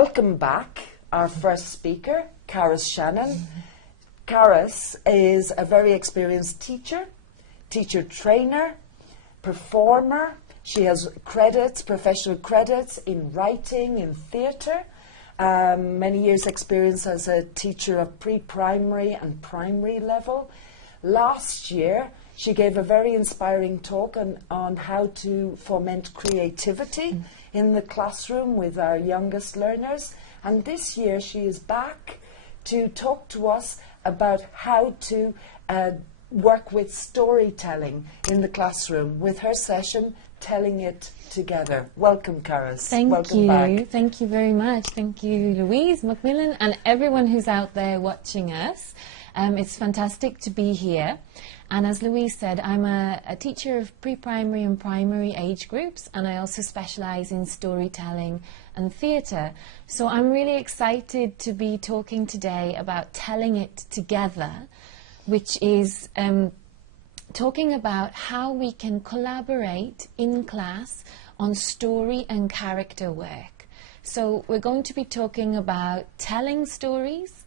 welcome back our first speaker, CARYS SHANNON. CARYS is a very experienced teacher, teacher trainer, performer. She has credits, professional credits in writing, in theatre, many years experience as a teacher of pre-primary and primary level. Last year, she gave a very inspiring talk on how to foment creativity in the classroom with our youngest learners. And this year, she is back to talk to us about how to work with storytelling in the classroom with her session, Telling It Together. Welcome, CARYS. Welcome back. Thank you very much. Thank you, Louise, Macmillan, and everyone who's out there watching us. It's fantastic to be here. And as Louise said, I'm a teacher of pre-primary and primary age groups, and I also specialise in storytelling and theatre. So I'm really excited to be talking today about Telling It Together, which is talking about how we can collaborate in class on story and character work. So we're going to be talking about telling stories,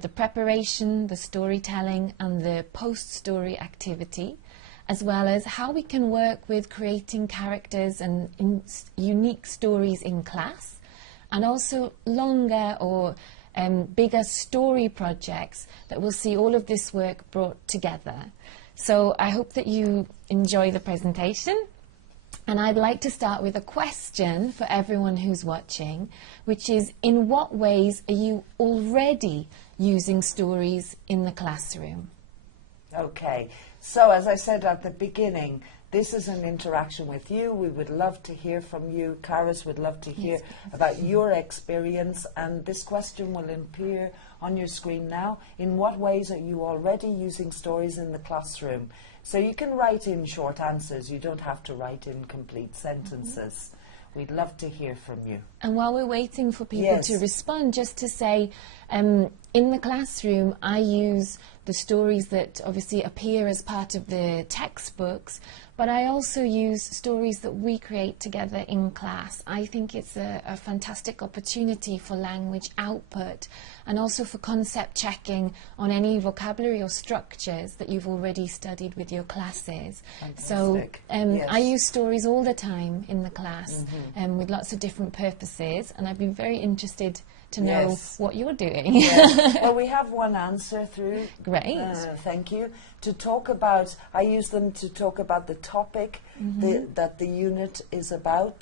the preparation, the storytelling and the post-story activity, as well as how we can work with creating characters and unique stories in class, and also longer or bigger story projects that will see all of this work brought together. So I hope that you enjoy the presentation. And I'd like to start with a question for everyone who's watching, which is, in what ways are you already using stories in the classroom? Okay, so as I said at the beginning, this is an interaction with you. We would love to hear from you. CARYS would love to hear about your experience, and this question will appear on your screen now. In what ways are you already using stories in the classroom? So you can write in short answers. You don't have to write in complete sentences. We'd love to hear from you. And while we're waiting for people to respond, just to say, in the classroom, I use the stories that obviously appear as part of the textbooks, but I also use stories that we create together in class. I think it's a fantastic opportunity for language output and also for concept checking on any vocabulary or structures that you've already studied with your classes. Fantastic. So I use stories all the time in the class with lots of different purposes, and I'd be very interested to know what you're doing. Well, we have one answer through. Great. Thank you. To talk about, I use them to talk about the topic that the unit is about.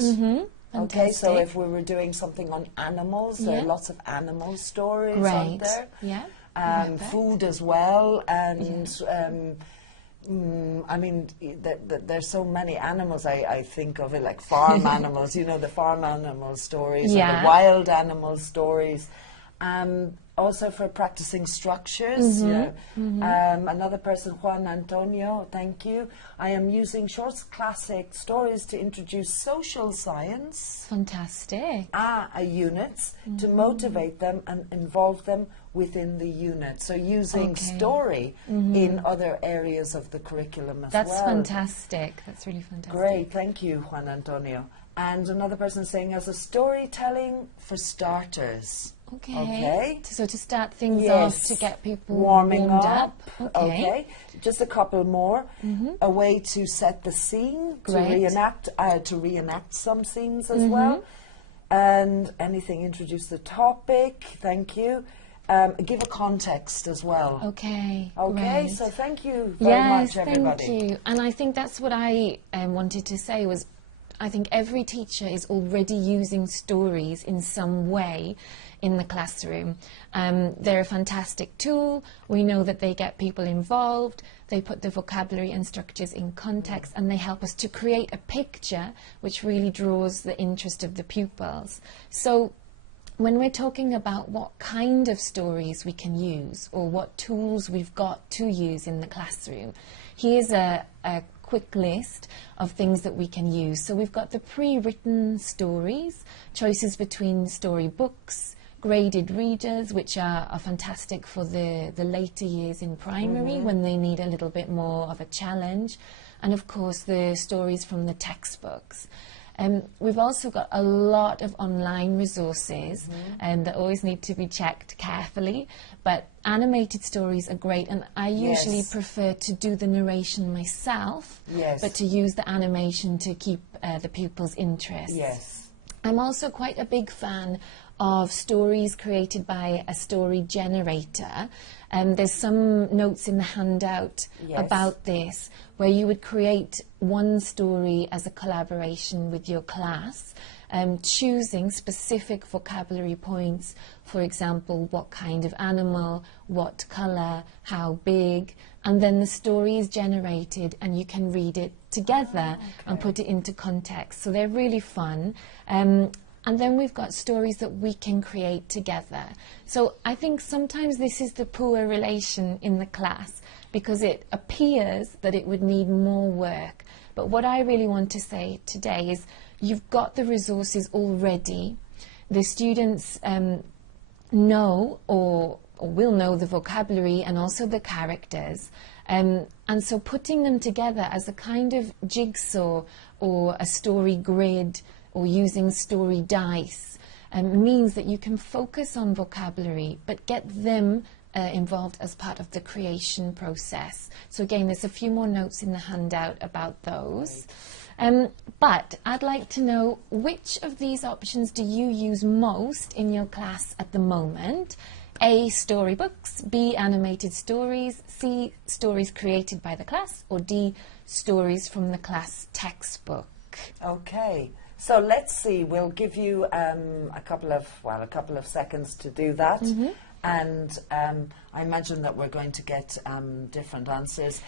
Okay, so if we were doing something on animals, there are lots of animal stories out there. Food as well, and I mean, there's so many animals I think of it, like farm animals, you know, the farm animal stories, or the wild animal stories. Also for practicing structures. Another person, Juan Antonio, thank you. I am using short classic stories to introduce social science. Fantastic. Units to motivate them and involve them within the unit. So using story in other areas of the curriculum as well. That's fantastic. That's really fantastic. Great, thank you, Juan Antonio. And another person saying, as a storytelling for starters. Okay. So to start things off, to get people warmed up. Okay. Just a couple more. A way to set the scene, to reenact some scenes as well. And anything, introduce the topic. Thank you. Give a context as well. Okay. Okay. So thank you very much, everybody. Thank you. And I think that's what I wanted to say was, I think every teacher is already using stories in some way in the classroom. They're a fantastic tool. We know that they get people involved, they put the vocabulary and structures in context, and they help us to create a picture which really draws the interest of the pupils. So when we're talking about what kind of stories we can use or what tools we've got to use in the classroom, here's a quick list of things that we can use. So we've got the pre-written stories, choices between storybooks, graded readers, which are fantastic for the later years in primary when they need a little bit more of a challenge, and of course the stories from the textbooks. We've also got a lot of online resources that always need to be checked carefully, but animated stories are great, and I usually prefer to do the narration myself, but to use the animation to keep the pupils' interest. I'm also quite a big fan of stories created by a story generator. There's some notes in the handout about this, where you would create one story as a collaboration with your class, choosing specific vocabulary points, for example, what kind of animal, what colour, how big, and then the story is generated and you can read it together and put it into context. So they're really fun. And then we've got stories that we can create together. So I think sometimes this is the poor relation in the class, because it appears that it would need more work. But what I really want to say today is you've got the resources already. The students know or will know the vocabulary and also the characters. And so putting them together as a kind of jigsaw or a story grid, or using story dice, means that you can focus on vocabulary but get them involved as part of the creation process. So again, there's a few more notes in the handout about those. But I'd like to know, which of these options do you use most in your class at the moment? A, storybooks, B, animated stories, C, stories created by the class, or D, stories from the class textbook? Okay. So let's see, we'll give you a couple of seconds to do that. And I imagine that we're going to get different answers.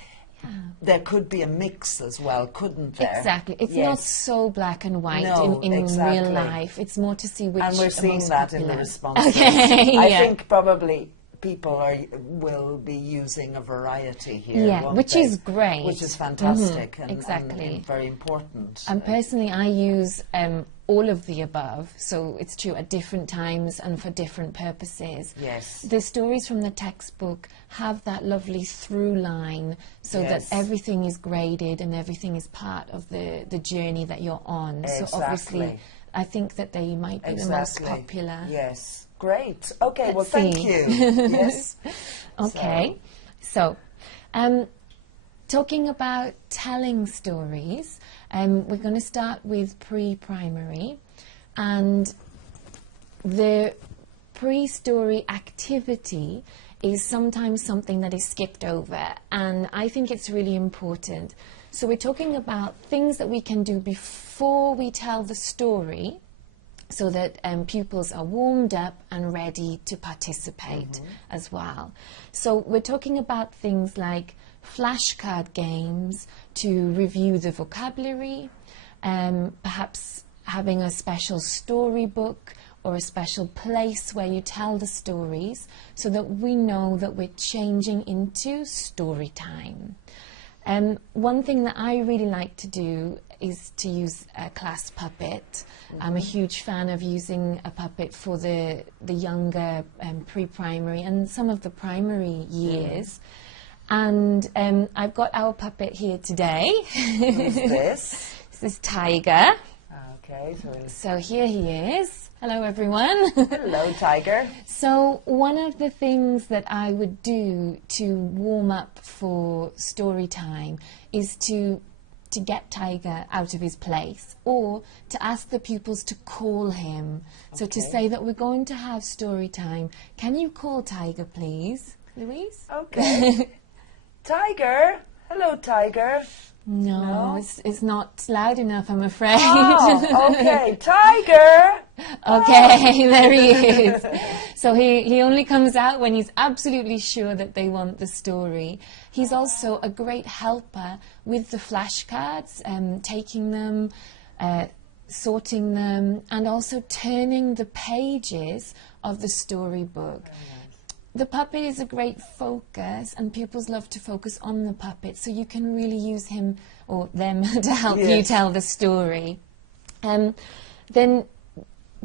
There could be a mix as well, couldn't there? Exactly. It's not so black and white in real life. It's more to see which and we're seeing most that popular. in the responses. I think probably people will be using a variety here, which is great. Which is fantastic and very important. And personally, I use all of the above, so it's true at different times and for different purposes. The stories from the textbook have that lovely through line, so that everything is graded and everything is part of the journey that you're on. So obviously, I think that they might be the most popular. Great. Okay, Let's well, thank you. Okay. So, talking about telling stories, we're going to start with pre-primary, and the pre-story activity is sometimes something that is skipped over, and I think it's really important. So we're talking about things that we can do before we tell the story, so that pupils are warmed up and ready to participate as well. So we're talking about things like flashcard games to review the vocabulary, perhaps having a special storybook or a special place where you tell the stories, so that we know that we're changing into story time. One thing that I really like to do is to use a class puppet. I'm a huge fan of using a puppet for the younger pre-primary and some of the primary years. And I've got our puppet here today. Who's this? This is Tiger. Okay. So here he is. Hello, everyone. Hello, Tiger. So one of the things that I would do to warm up for story time is to get Tiger out of his place, or to ask the pupils to call him. So to say that we're going to have story time. Can you call Tiger, please, Louise? Okay. Tiger. Hello, Tiger. No, it's not loud enough, I'm afraid. Oh, okay. Tiger! Okay, there he is. So he only comes out when he's absolutely sure that they want the story. He's also a great helper with the flashcards, taking them, sorting them, and also turning the pages of the storybook. The puppet is a great focus, and pupils love to focus on the puppet, so you can really use him or them to help you tell the story. Then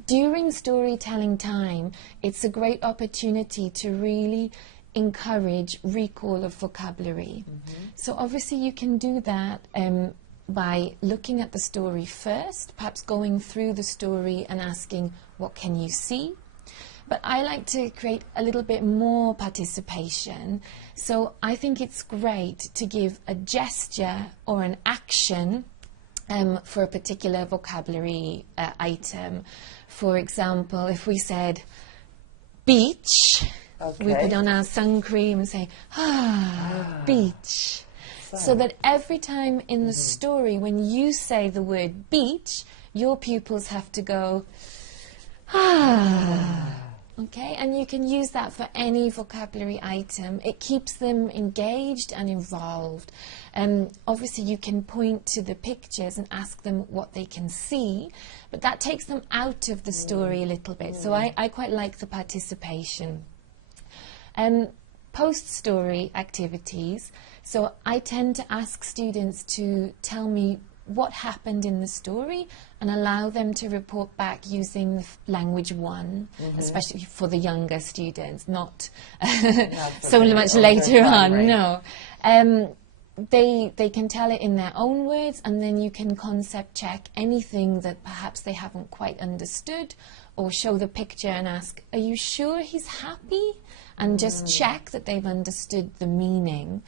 during storytelling time, it's a great opportunity to really encourage recall of vocabulary. So obviously you can do that by looking at the story first, perhaps going through the story and asking, what can you see? But I like to create a little bit more participation. So I think it's great to give a gesture or an action for a particular vocabulary item. For example, if we said beach, we put on our sun cream and say, beach. So that every time in the story, when you say the word beach, your pupils have to go, Okay, and you can use that for any vocabulary item. It keeps them engaged and involved. Obviously, you can point to the pictures and ask them what they can see, but that takes them out of the story a little bit. So I quite like the participation. Post-story activities. So I tend to ask students to tell me what happened in the story and allow them to report back using language 1, especially for the younger students, not so much later on, no. They can tell it in their own words, and then you can concept check anything that perhaps they haven't quite understood, or show the picture and ask, are you sure he's happy? And just check that they've understood the meaning.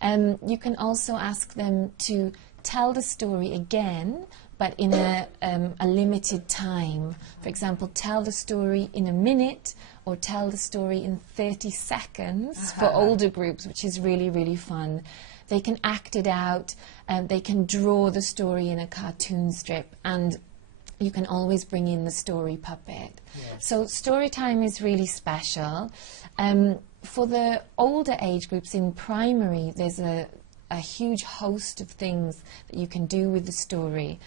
You can also ask them to tell the story again, but in a limited time. For example, tell the story in a minute, or tell the story in 30 seconds for older groups, which is really, really fun. They can act it out, they can draw the story in a cartoon strip, and you can always bring in the story puppet. Yes. So story time is really special. For the older age groups in primary, there's a huge host of things that you can do with the story.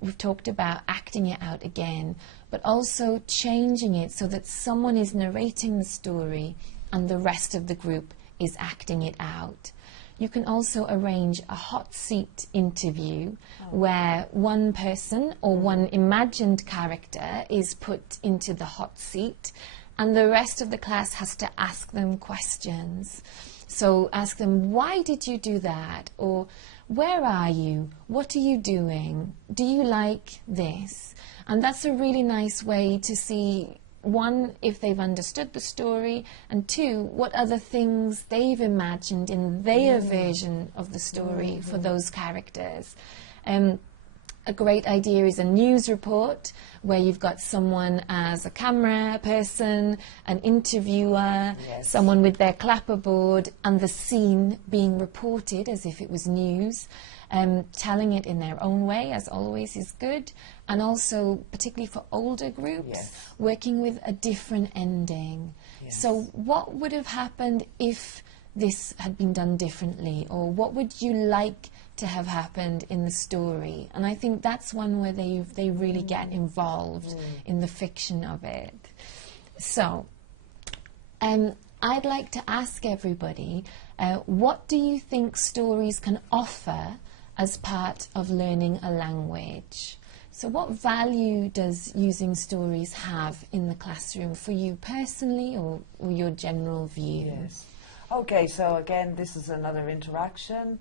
We've talked about acting it out again, but also changing it so that someone is narrating the story and the rest of the group is acting it out. You can also arrange a hot seat interview where one person or one imagined character is put into the hot seat, and the rest of the class has to ask them questions. So ask them, why did you do that? Or where are you? What are you doing? Do you like this? And that's a really nice way to see, one, if they've understood the story, and two, what other things they've imagined in their version of the story for those characters. A great idea is a news report where you've got someone as a camera person, an interviewer, someone with their clapperboard, and the scene being reported as if it was news. Telling it in their own way, as always, is good. And also, particularly for older groups, working with a different ending. So what would have happened if this had been done differently? Or what would you like to have happened in the story? And I think that's one where they really get involved in the fiction of it. So I'd like to ask everybody, what do you think stories can offer as part of learning a language? So what value does using stories have in the classroom for you personally, or your general view? Yes. Okay, so again, this is another interaction.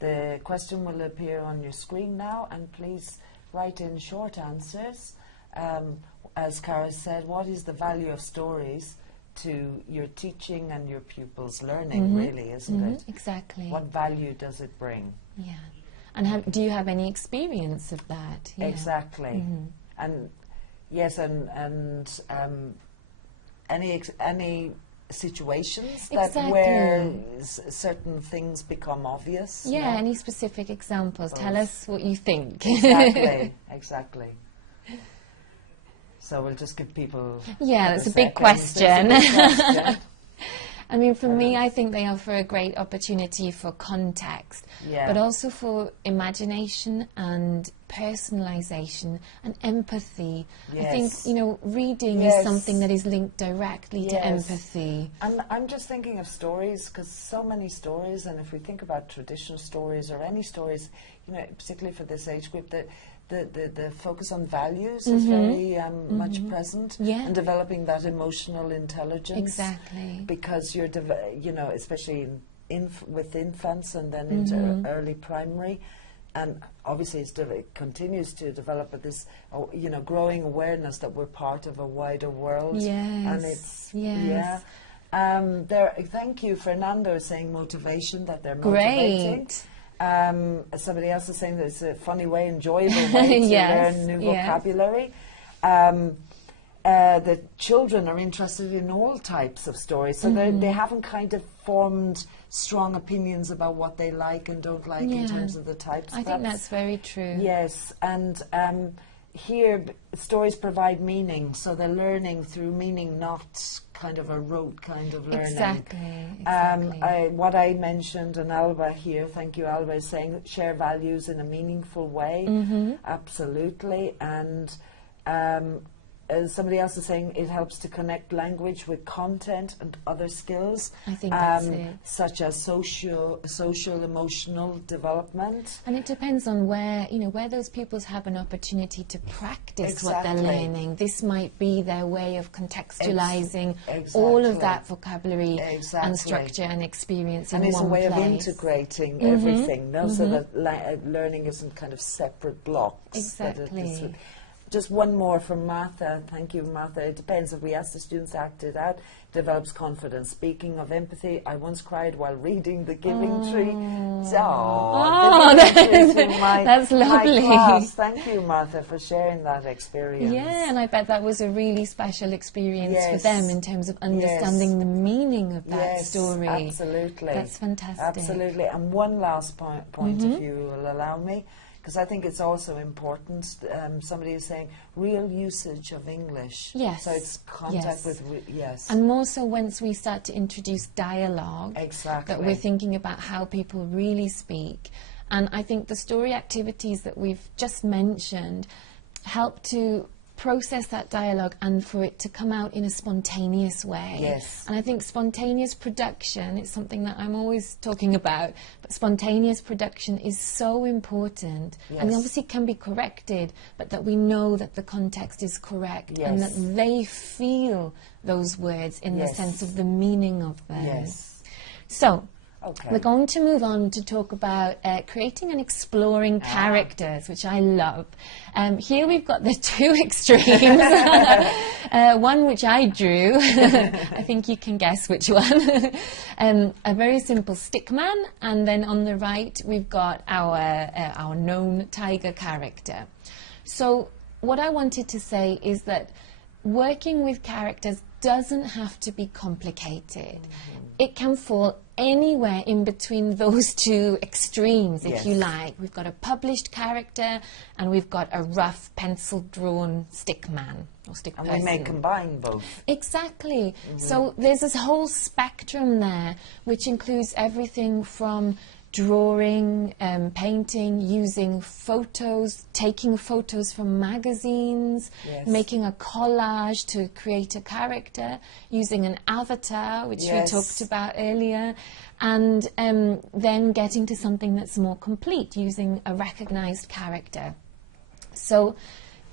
The question will appear on your screen now, and please write in short answers. As CARYS said, what is the value of stories to your teaching and your pupils' learning, really, isn't it? Exactly. What value does it bring? Yeah. And do you have any experience of that? Yeah. Exactly. And yes, and any situations that where certain things become obvious. Yeah, any specific examples? Tell us what you think. Exactly, exactly. So we'll just give people... Yeah, that's a big question. I mean, for me, I think they offer a great opportunity for context, but also for imagination and personalization and empathy. I think, you know, reading is something that is linked directly to empathy. And I'm just thinking of stories, because so many stories, and if we think about traditional stories or any stories, you know, particularly for this age group, the focus on values is very much present, and developing that emotional intelligence. Exactly. Because you're, you know, especially with infants and then into early primary, and obviously it continues to develop, but this, you know, growing awareness that we're part of a wider world. Yes. And it's, yes. Thank you, Fernando, is saying motivation, that they're motivating. Great. Somebody else is saying that it's a funny way, enjoyable way to Yes, learn new yes. vocabulary. The children are interested in all types of stories, so they haven't kind of formed strong opinions about what they like and don't like in terms of the types. I think that's very true. Yes, and here stories provide meaning, so they're learning through meaning, not kind of a rote kind of learning. Exactly. What I mentioned, and Alba here, thank you, Alba, is saying share values in a meaningful way. Absolutely. And somebody else is saying it helps to connect language with content and other skills. I think that's it. Such as social, emotional development. And it depends on where, you know, where those pupils have an opportunity to practice what they're learning. This might be their way of contextualizing all of that vocabulary and structure and experience in one place. And it's a way of integrating everything, so that learning isn't kind of separate blocks. Exactly. Just one more from Martha. Thank you, Martha. It depends. If we ask the students to act it out, develops confidence. Speaking of empathy, I once cried while reading The Giving Tree. That's lovely. My class. Thank you, Martha, for sharing that experience. Yeah, and I bet that was a really special experience for them in terms of understanding the meaning of that story. Absolutely. That's fantastic. Absolutely. And one last point, if you will allow me, because I think it's also important. Somebody is saying real usage of English. Yes. So it's contact with, And more so once we start to introduce dialogue. Exactly. That we're thinking about how people really speak. And I think the story activities that we've just mentioned help to process that dialogue and for it to come out in a spontaneous way. Yes. And I think spontaneous production is something that I'm always talking about, but spontaneous production is so important. And obviously can be corrected, but that we know that the context is correct and that they feel those words in the sense of the meaning of them. So, we're going to move on to talk about creating and exploring characters, which I love. Here we've got the two extremes. One which I drew. I think you can guess which one. A very simple stick man, and then on the right we've got our known tiger character. So what I wanted to say is that working with characters doesn't have to be complicated. It can fall anywhere in between those two extremes, if you like. We've got a published character and we've got a rough pencil-drawn stick man or stick person. And we may combine both. Exactly. So there's this whole spectrum there, which includes everything from drawing, painting, using photos, taking photos from magazines, making a collage to create a character, using an avatar, which we talked about earlier, and then getting to something that's more complete, using a recognized character. So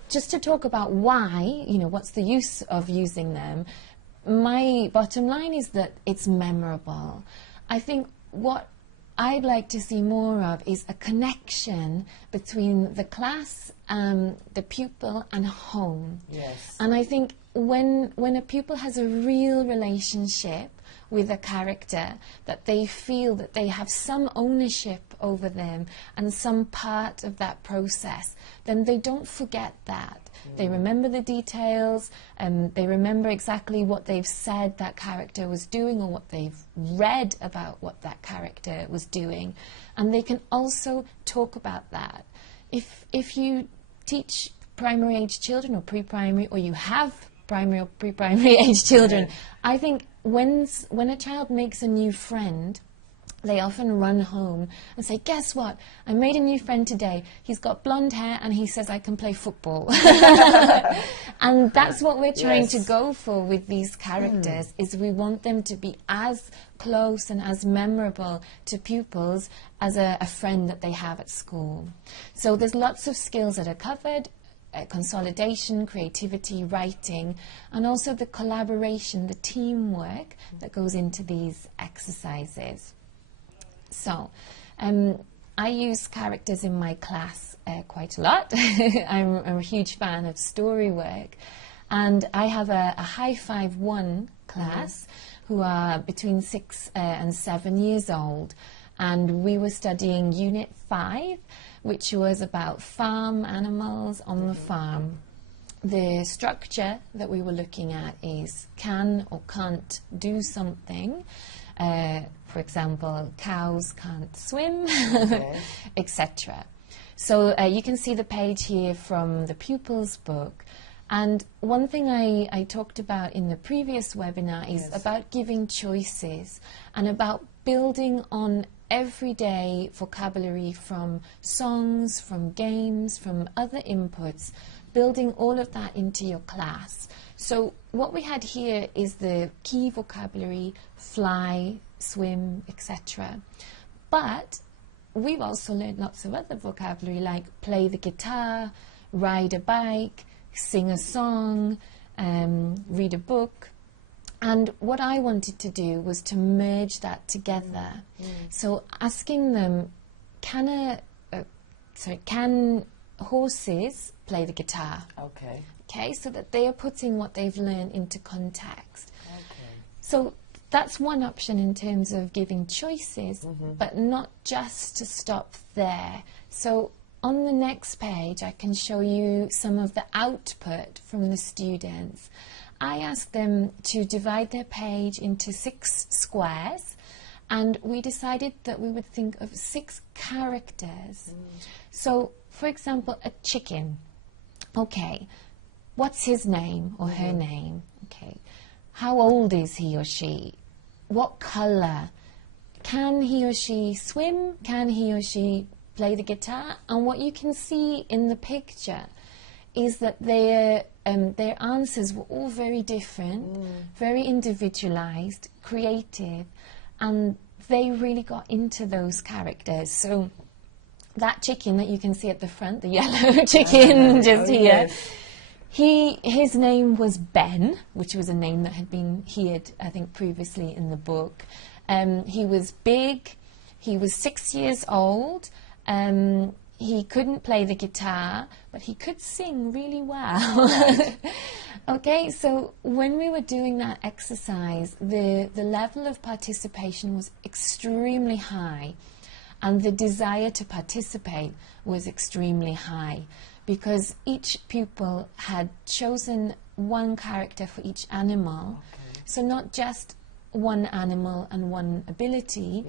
just to talk about why, you know, what's the use of using them, my bottom line is that it's memorable. I think what I'd like to see more of is a connection between the class, the pupil and home. And I think when a pupil has a real relationship with a character, that they feel that they have some ownership over them and some part of that process, then they don't forget that. They remember the details, they remember exactly what they've said that character was doing or what they've read about what that character was doing, and they can also talk about that. If you teach primary age children or pre-primary, or you have primary or pre-primary age children, I think when a child makes a new friend, they often run home and say, guess what? I made a new friend today. He's got blonde hair and he says I can play football. And that's what we're trying to go for with these characters, is we want them to be as close and as memorable to pupils as a friend that they have at school. So there's lots of skills that are covered. Consolidation, creativity, writing, and also the collaboration, the teamwork that goes into these exercises. So, I use characters in my class quite a lot. I'm a huge fan of story work, and I have a High 5-1 class who are between 6 and 7 years old, and we were studying Unit 5, which was about farm animals on the farm. The structure that we were looking at is can or can't do something. For example, cows can't swim, etc. So you can see the page here from the pupils' book. And one thing I talked about in the previous webinar is about giving choices and about building on everyday vocabulary from songs, from games, from other inputs, building all of that into your class. So what we had here is the key vocabulary: fly, swim, etc. But we've also learned lots of other vocabulary like play the guitar, ride a bike, sing a song, read a book. And what I wanted to do was to merge that together. So asking them, can horses play the guitar? Okay, so that they are putting what they've learned into context. So that's one option in terms of giving choices, but not just to stop there. So on the next page, I can show you some of the output from the students. I asked them to divide their page into 6 squares, and we decided that we would think of 6 characters. So, for example, a chicken. Okay, what's his name or her name? Okay, how old is he or she? What colour? Can he or she swim? Can he or she play the guitar? And what you can see in the picture is that their answers were all very different, very individualized, creative, and they really got into those characters. So that chicken that you can see at the front, the yellow chicken just here, his name was Ben, which was a name that had been heard, I think, previously in the book. He was big, he was 6 years old, he couldn't play the guitar, but he could sing really well. Okay, so when we were doing that exercise, the level of participation was extremely high, and the desire to participate was extremely high, because each pupil had chosen one character for each animal. So not just one animal and one ability,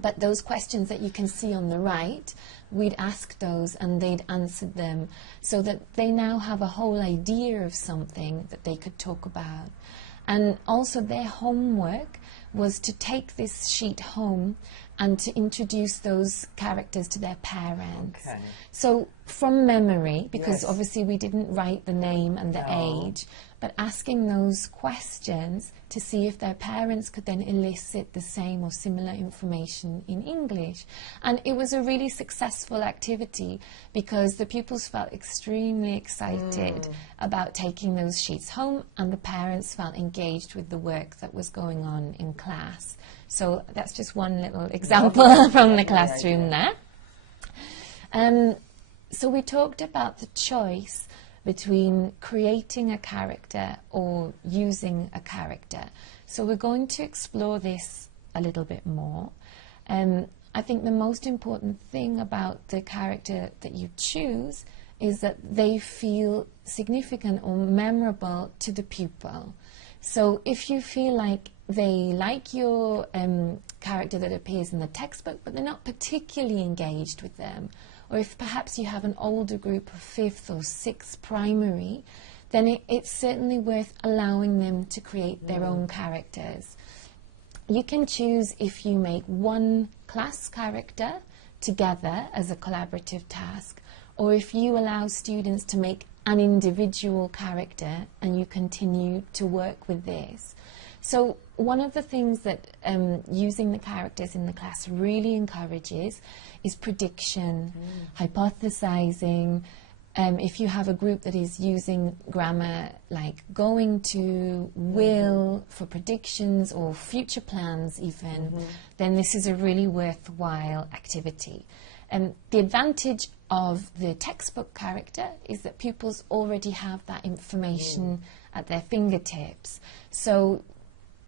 but those questions that you can see on the right, we'd ask those and they'd answered them, so that they now have a whole idea of something that they could talk about. And also their homework was to take this sheet home and to introduce those characters to their parents. So from memory, because obviously we didn't write the name and the age, but asking those questions to see if their parents could then elicit the same or similar information in English. And it was a really successful activity, because the pupils felt extremely excited about taking those sheets home, and the parents felt engaged with the work that was going on in class. So that's just one little example from the classroom there. So we talked about the choice between creating a character or using a character. So we're going to explore this a little bit more. I think the most important thing about the character that you choose is that they feel significant or memorable to the pupil. So if you feel like they like your character that appears in the textbook, but they're not particularly engaged with them, or if perhaps you have an older group of 5th or 6th primary, then it's certainly worth allowing them to create their own characters. You can choose if you make one class character together as a collaborative task, or if you allow students to make an individual character and you continue to work with this. So one of the things that using the characters in the class really encourages is prediction, hypothesizing. If you have a group that is using grammar like going to, will, for predictions or future plans even, then this is a really worthwhile activity. The advantage of the textbook character is that pupils already have that information at their fingertips. So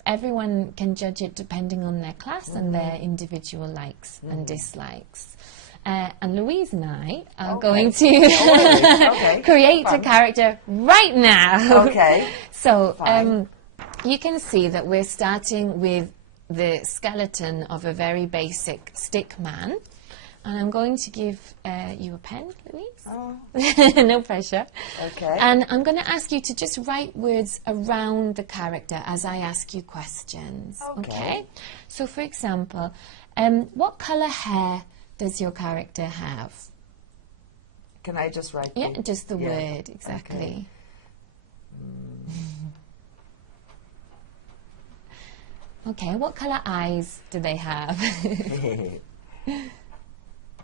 everyone can judge it depending on their class and their individual likes and dislikes. And Louise and I are going to create a character right now. Okay. So you can see that we're starting with the skeleton of a very basic stick man. And I'm going to give you a pen, Louise. Oh. No pressure. Okay. And I'm going to ask you to just write words around the character as I ask you questions. Okay? So, for example, what colour hair does your character have? Can I just write? Yeah, just the word, exactly. Okay, what colour eyes do they have?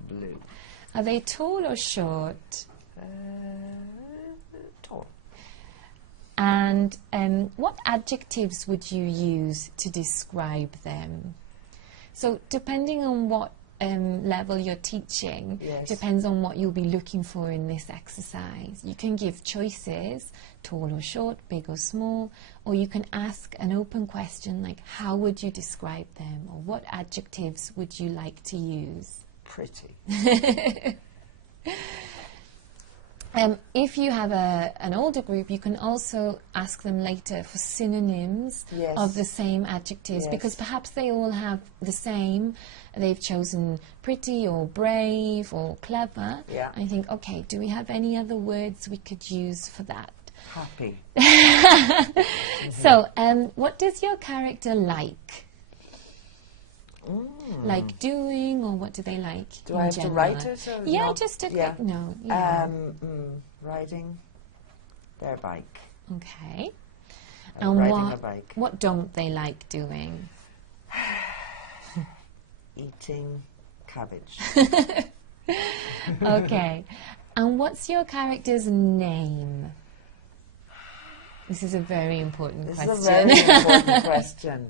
Blue. Are they tall or short? Tall. And what adjectives would you use to describe them? So depending on what level you're teaching, depends on what you'll be looking for in this exercise. You can give choices, tall or short, big or small, or you can ask an open question like, how would you describe them? Or what adjectives would you like to use? Pretty. If you have an older group, you can also ask them later for synonyms of the same adjectives, because perhaps they all have the same. They've chosen pretty or brave or clever. Yeah. I think, okay, do we have any other words we could use for that? Happy. So, what does your character like? Like doing, or what do they like? Do I have to write it? Or yeah, not? just a yeah. no. Riding their bike. Okay. And riding a bike. What don't they like doing? Eating cabbage. Okay. And what's your character's name? This is a very important question. This is a very important question.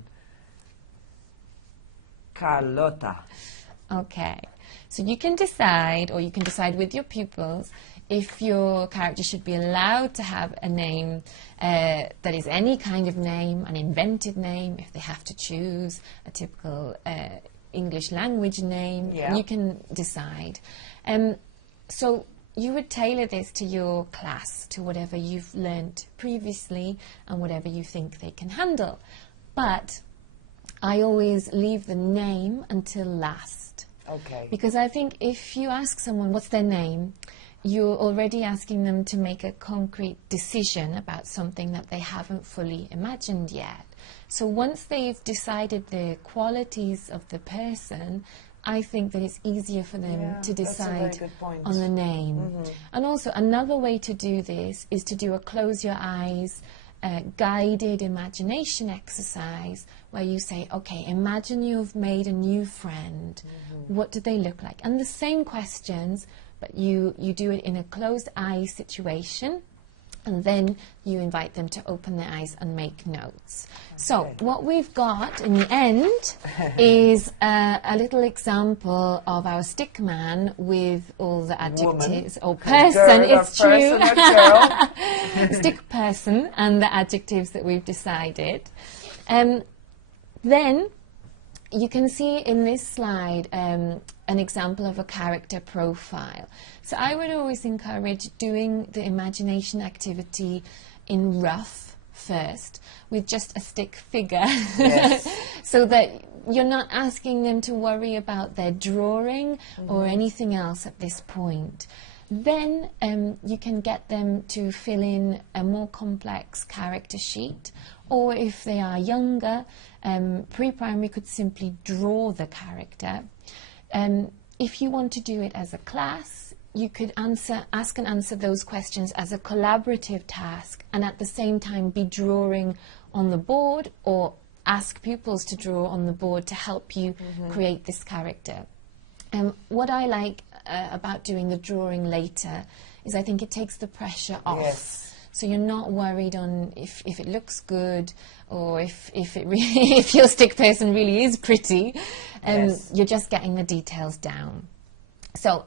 Carlota. Okay. So you can decide, or you can decide with your pupils, if your character should be allowed to have a name that is any kind of name, an invented name, if they have to choose a typical English language name, you can decide. So you would tailor this to your class, to whatever you've learnt previously and whatever you think they can handle. But I always leave the name until last. Okay. Because I think if you ask someone what's their name, you're already asking them to make a concrete decision about something that they haven't fully imagined yet. So once they've decided the qualities of the person, I think that it's easier for them to decide on the name. And also another way to do this is to do a close your eyes guided imagination exercise where you say, okay, imagine you've made a new friend. What do they look like? And the same questions, but you do it in a closed eye situation, and then you invite them to open their eyes and make notes. So what we've got in the end is a little example of our stick man with all the adjectives. Or person, it's true. Stick person and the adjectives that we've decided. Then you can see in this slide an example of a character profile. So I would always encourage doing the imagination activity in rough first with just a stick figure so that you're not asking them to worry about their drawing or anything else at this point. Then you can get them to fill in a more complex character sheet, or if they are younger, pre-primary could simply draw the character. If you want to do it as a class, you could ask and answer those questions as a collaborative task, and at the same time be drawing on the board, or ask pupils to draw on the board to help you create this character. What I like about doing the drawing later is I think it takes the pressure off. So you're not worried on if it looks good, or if if your stick person really is pretty. You're just getting the details down. So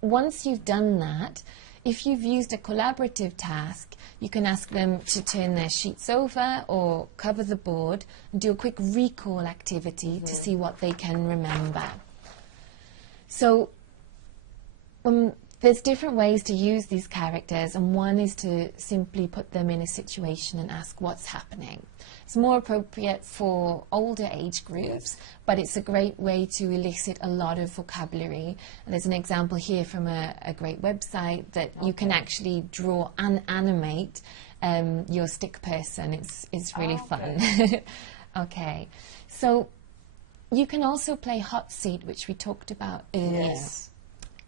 once you've done that, if you've used a collaborative task, you can ask them to turn their sheets over or cover the board and do a quick recall activity to see what they can remember. So there's different ways to use these characters, and one is to simply put them in a situation and ask what's happening. It's more appropriate for older age groups, but it's a great way to elicit a lot of vocabulary. And there's an example here from a great website that you can actually draw and animate your stick person. It's really fun. Okay, so you can also play hot seat, which we talked about earlier. Yes.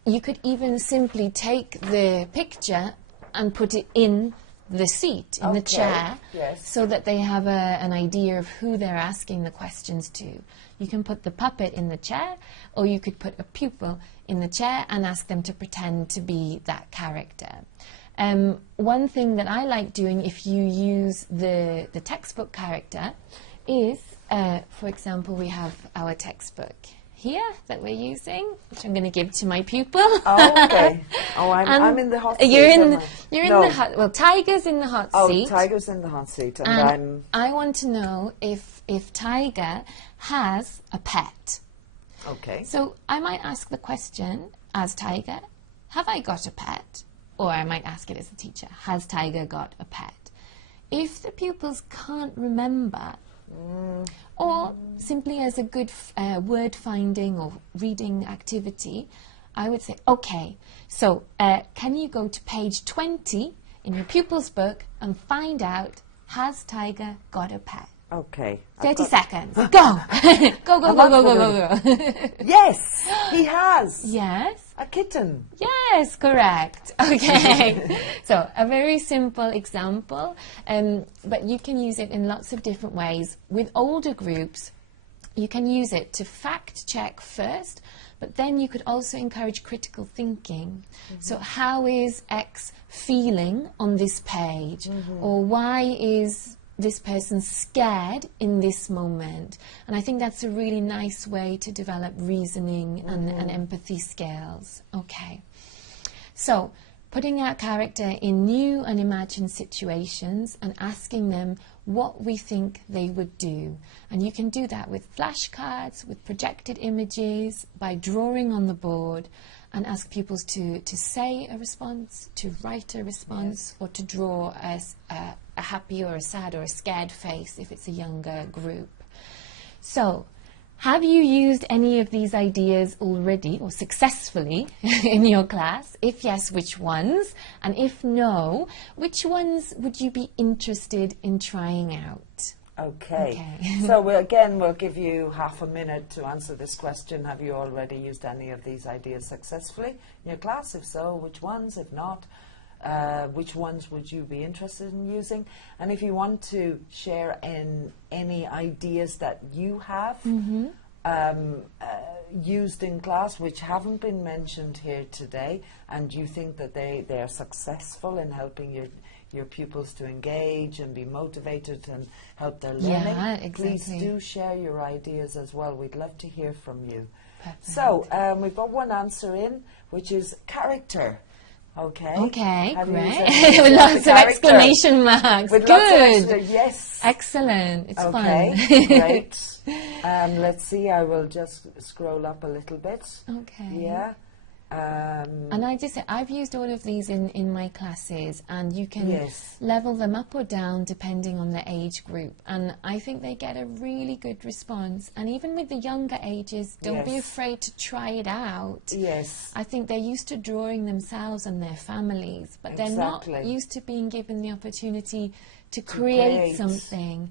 You could even simply take the picture and put it in the seat, in the chair, so that they have an idea of who they're asking the questions to. You can put the puppet in the chair, or you could put a pupil in the chair and ask them to pretend to be that character. One thing that I like doing if you use the textbook character is, for example, we have our textbook here that we're using, which I'm going to give to my pupil. Oh, okay. Oh, I'm in the hot seat. You're in the hot. Well, Tiger's in the hot seat. Oh, Tiger's in the hot seat, and I want to know if Tiger has a pet. Okay. So I might ask the question as Tiger, have I got a pet? Or I might ask it as a teacher, has Tiger got a pet? If the pupils can't remember, or simply as a good word finding or reading activity, I would say, okay, so can you go to page 20 in your pupil's book and find out, has Tiger got a pet? Okay. 30 seconds. Go! Go. Yes, he has. Yes. A kitten. Yes, correct. Okay. So a very simple example, but you can use it in lots of different ways. With older groups, you can use it to fact check first, but then you could also encourage critical thinking. So how is X feeling on this page? Or why is this person's scared in this moment? And I think that's a really nice way to develop reasoning and empathy skills. Okay. So putting our character in new and imagined situations and asking them what we think they would do. And you can do that with flashcards, with projected images, by drawing on the board, and ask pupils to say a response, to write a response, or to draw a happy or a sad or a scared face if it's a younger group. So, have you used any of these ideas already or successfully in your class? If yes, which ones? And if no, which ones would you be interested in trying out? Okay. So we'll give you half a minute to answer this question. Have you already used any of these ideas successfully in your class? If so, which ones? If not, which ones would you be interested in using? And if you want to share in any ideas that you have used in class which haven't been mentioned here today, and you think that they are successful in helping your pupils to engage and be motivated and help their learning, please do share your ideas as well. We'd love to hear from you. Perfect. So we've got one answer in, which is character. Okay. Okay, great. With lots of exclamation marks. With good. Lots of yes. Excellent. It's fun. Okay, great. Let's see, I will just scroll up a little bit. Okay. Yeah. And I just say, I've used all of these in my classes, and you can level them up or down depending on the age group, and I think they get a really good response. And even with the younger ages, don't be afraid to try it out. Yes. I think they're used to drawing themselves and their families, but they're not used to being given the opportunity to create something.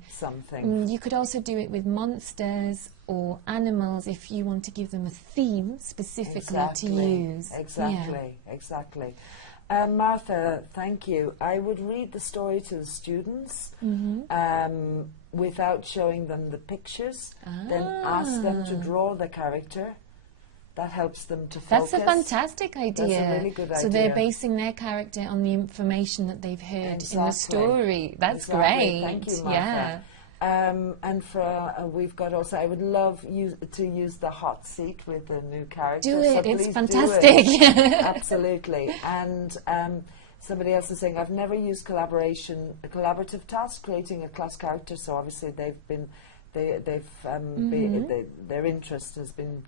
You could also do it with monsters or animals if you want to give them a theme specifically to use. Exactly. Martha, thank you. I would read the story to the students without showing them the pictures, then ask them to draw the character. That helps them to focus. That's a fantastic idea. That's a really good idea. So they're basing their character on the information that they've heard in the story. That's great. Thank you, Martha. And for we've got also, I would love you to use the hot seat with the new character. Do it, so it's please fantastic. do it. Absolutely. And somebody else is saying, I've never used a collaborative task creating a class character. So obviously they've been, their interest has been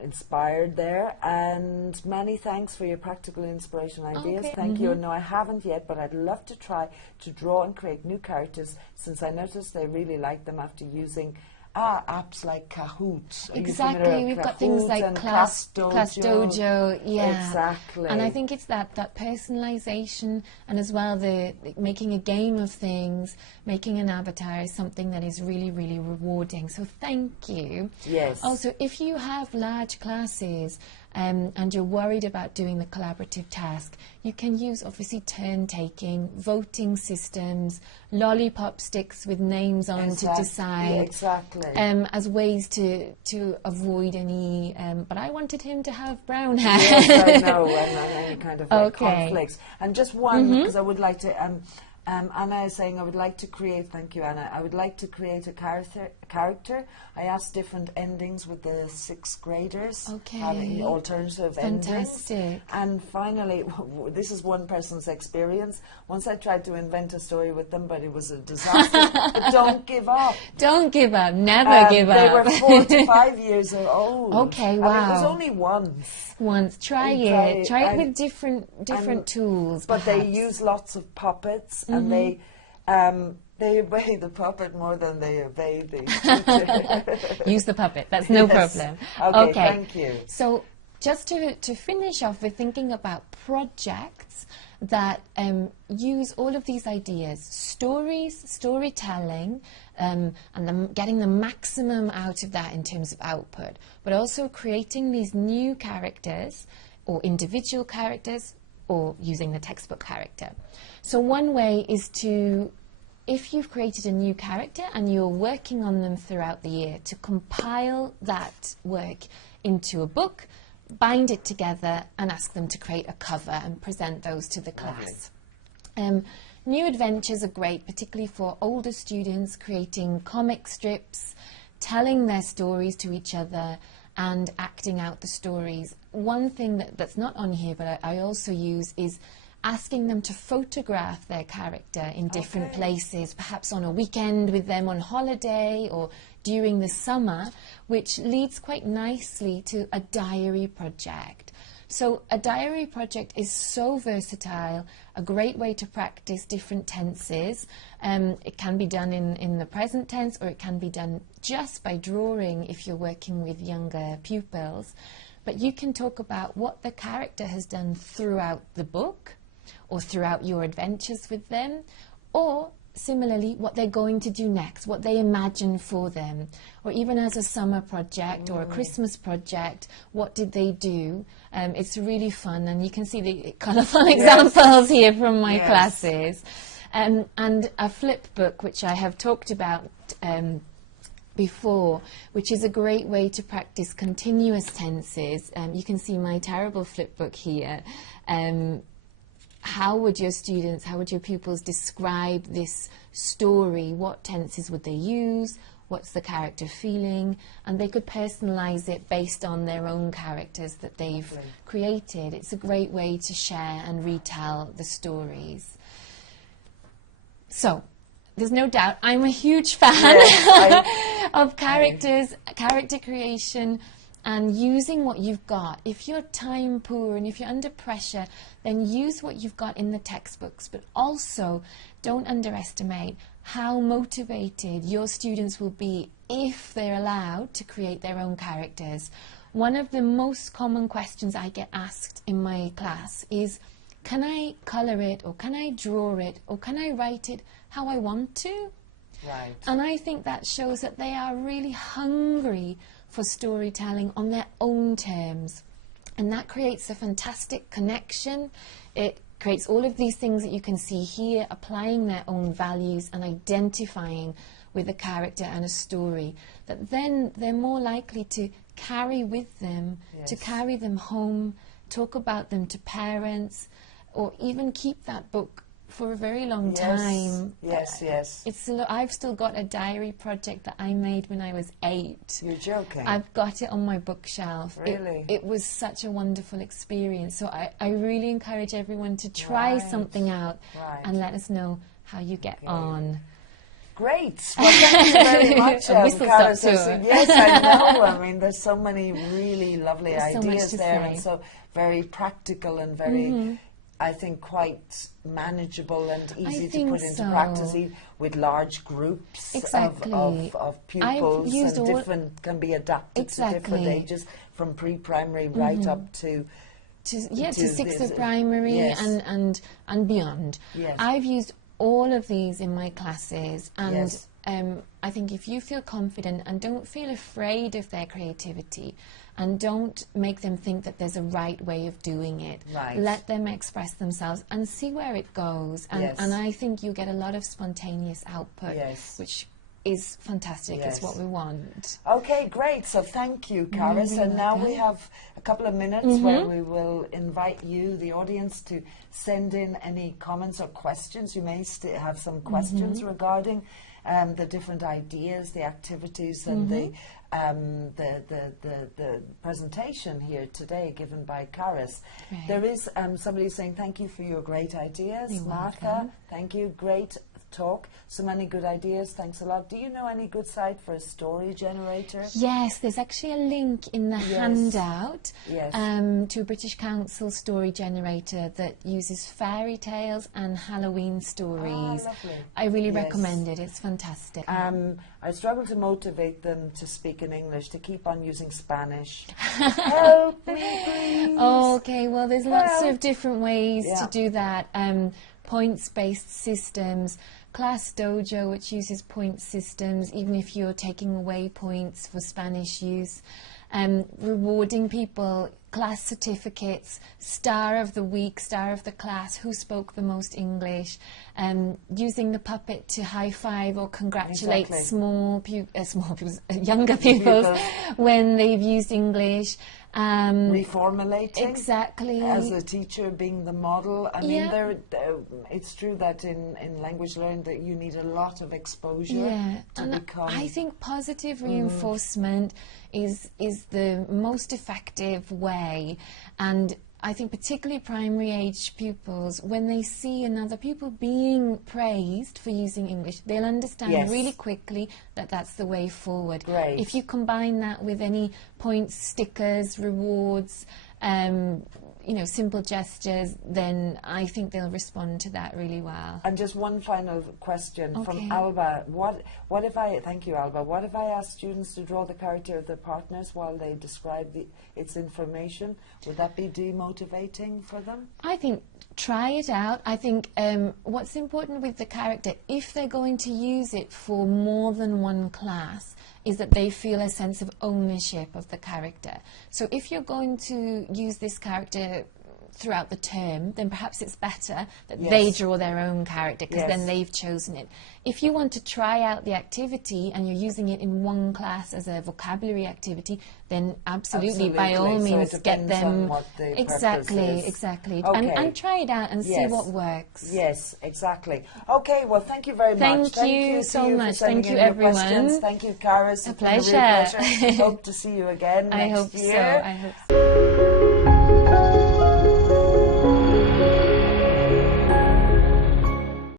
inspired there. And many thanks for your practical inspiration ideas. Okay. Thank you. No, I haven't yet, but I'd love to try to draw and create new characters, since I noticed they really like them after using apps like Kahoot. Exactly, we've got things like Class Dojo, yeah. Exactly. And I think it's that personalization, and as well the making a game of things, making an avatar is something that is really, really rewarding. So thank you. Yes. Also, if you have large classes and you're worried about doing the collaborative task, you can use obviously turn-taking, voting systems, lollipop sticks with names on to decide, as ways to avoid any. But I wanted him to have brown hair. Yes, I know, and any kind of conflicts. And just one, because I would like to. Anna is saying, I would like to create, thank you Anna, I would like to create a character. I asked different endings with the 6th graders, having alternative endings. And finally, this is one person's experience. Once I tried to invent a story with them, but it was a disaster. But don't give up. Don't give up, never give up. They were 4 to 5 years old. Okay, wow. And it was only once. Try it with different tools. But they use lots of puppets, and they obey the puppet more than they obey the teacher. Use the puppet, that's no problem. Okay, thank you. So just to finish off, we're thinking about projects that use all of these ideas, storytelling, and getting the maximum out of that in terms of output, but also creating these new characters or individual characters, or using the textbook character. So one way is to, if you've created a new character and you're working on them throughout the year, to compile that work into a book, bind it together and ask them to create a cover and present those to the class. New adventures are great, particularly for older students, creating comic strips, telling their stories to each other and acting out the stories. One thing that's not on here, but I also use, is asking them to photograph their character in different places, perhaps on a weekend with them on holiday or during the summer, which leads quite nicely to a diary project. So a diary project is so versatile, a great way to practice different tenses. It can be done in the present tense, or it can be done just by drawing if you're working with younger pupils. But you can talk about what the character has done throughout the book, or throughout your adventures with them, or similarly what they're going to do next, what they imagine for them, or even as a summer project or a Christmas project, what did they do? It's really fun, and you can see the colourful examples here from my classes. And a flip book, which I have talked about before, which is a great way to practice continuous tenses. You can see my terrible flip book here. How would your students, how would your pupils describe this story? What tenses would they use? What's the character feeling? And they could personalize it based on their own characters that they've created. It's a great way to share and retell the stories. So, there's no doubt I'm a huge fan of characters, character creation, and using what you've got. If you're time poor and if you're under pressure, then use what you've got in the textbooks, but also don't underestimate how motivated your students will be if they're allowed to create their own characters. One of the most common questions I get asked in my class is, can I colour it, or can I draw it, or can I write it how I want to? Right. And I think that shows that they are really hungry for storytelling on their own terms. And that creates a fantastic connection. It creates all of these things that you can see here, applying their own values and identifying with a character and a story, that then they're more likely to carry with them, to carry them home, talk about them to parents, or even keep that book for a very long Yes, time. yes. I've still got a diary project that I made when I was 8. You're joking. I've got it on my bookshelf. Really? It was such a wonderful experience. So I really encourage everyone to try something out and let us know how you get on. Great. Well, thank you very much, CARYS. Yes, I know. I mean, there's so many really lovely ideas there, and so very practical and very, I think, quite manageable and easy to put into practice with large groups of pupils, and different can be adapted to different ages, from pre-primary right up to 6th of primary and beyond. Yes. I've used all of these in my classes, and I think if you feel confident and don't feel afraid of their creativity, and don't make them think that there's a right way of doing it, let them express themselves and see where it goes, and I think you get a lot of spontaneous output, which is fantastic. It's what we want. Okay, great. So thank you, CARYS. And now we have a couple of minutes where we will invite you, the audience, to send in any comments or questions. You may have some questions regarding the different ideas, the activities, and the presentation here today given by CARYS. There is somebody saying thank you for your great ideas. You're Martha, welcome. thank you. Great talk. So many good ideas. Thanks a lot. Do you know any good site for a story generator? Yes, there's actually a link in the handout to a British Council story generator that uses fairy tales and Halloween stories. Lovely. I really recommend it. It's fantastic. I struggle to motivate them to speak in English, to keep on using Spanish. Help me, please. Okay, well, there's lots of different ways to do that. Points-based systems, Class Dojo, which uses point systems, even if you're taking away points for Spanish use, rewarding people, class certificates, star of the week, star of the class, who spoke the most English, using the puppet to high-five or congratulate younger pupils when they've used English. Reformulating. Exactly. As a teacher being the model. I mean, it's true that in language learning that you need a lot of exposure to become... I think positive reinforcement is the most effective way, and I think particularly primary age pupils, when they see another pupil being praised for using English, they'll understand really quickly that that's the way forward. Great. If you combine that with any points, stickers, rewards, you know, simple gestures, then I think they'll respond to that really well. And just one final question from Alba. What if I, thank you Alba, what if I ask students to draw the character of their partners while they describe its information? Would that be demotivating for them? I think try it out. I think what's important with the character, if they're going to use it for more than one class, is that they feel a sense of ownership of the character. So if you're going to use this character throughout the term, then perhaps it's better that they draw their own character, because then they've chosen it. If you want to try out the activity and you're using it in one class as a vocabulary activity, then absolutely by all means get them. Exactly. Okay. And try it out and see what works. Yes, exactly. Okay, well, thank you very much. Thank you so much. Thank you, everyone. Questions. Thank you, CARYS. A pleasure. Hope to see you again next year. I hope so.